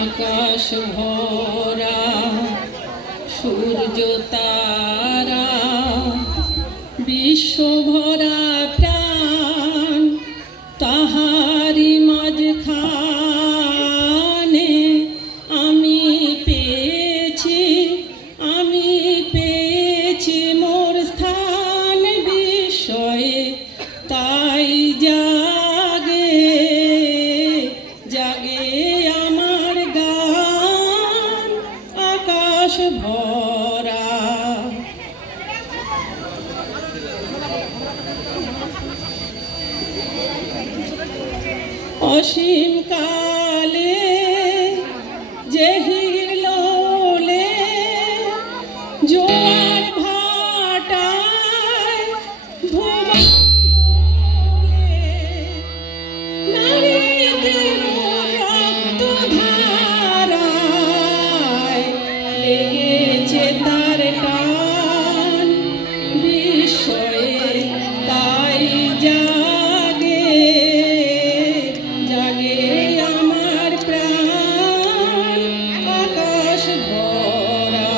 আকাশ ভরা সূর্য তারা বিশ্ব ভরা প্রাণ তাহারি মাঝখানে আমি পেয়েছি মোর স্থান বিস্ময়ে তাই জাগে জাগে আমার গান আকাশ ভরা। অসীম কালে জহিরলোলে জোয়ার ভাটায় ভুবন নারীদের রক্ত ধারায় লেগেছে তার টান বিস্ময়ে তাই জাগে জাগে আমার প্রাণ আকাশ ভরা।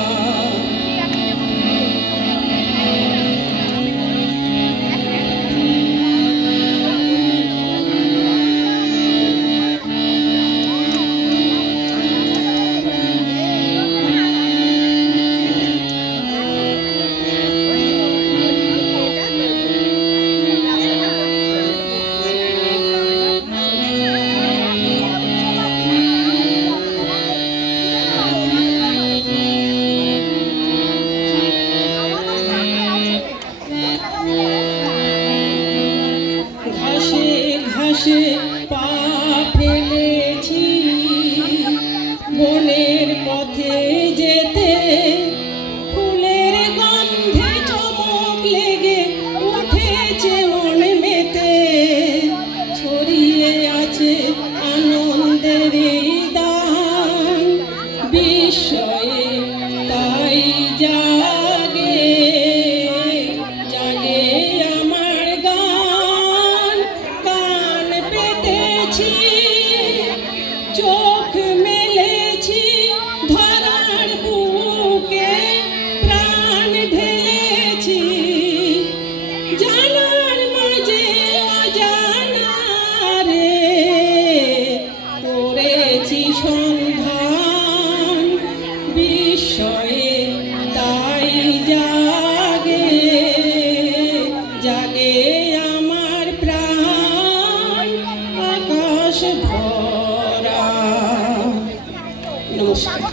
ঘাসে ঘাসে পা ফেলেছি বনের পথে যেতে ফুলের গন্ধে চমক লেগে উঠেছে মন মেতে ছড়িয়ে আছে আনন্দের দান বিস্ময়ে তাই জাগে জাগে আমার গান কান পেতেছি চোখ মেলেছি ধরার বুকে প্রাণ ঢেলেছি জানার মাঝে অজানা রে করেছি সন্ধান বিস্ময়ে তাই জাগে জাগে আমার প্রাণ আকাশ ভরা। নমস্কার।